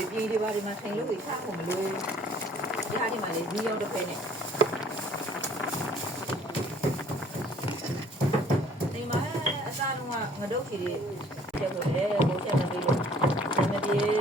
တွေပြေးတွေပါဒီမှာထိုင်လို့ပြီးထားဖို့မလို့ဒီဟာဒီမှာလေမီးရောက်တစ်ဖက်နဲ့ဒီမှာအစားလုံးကငါတို့ကြီးတွေချက်ဖို့လေဘိုးချက်နေပြီလို့မပြေ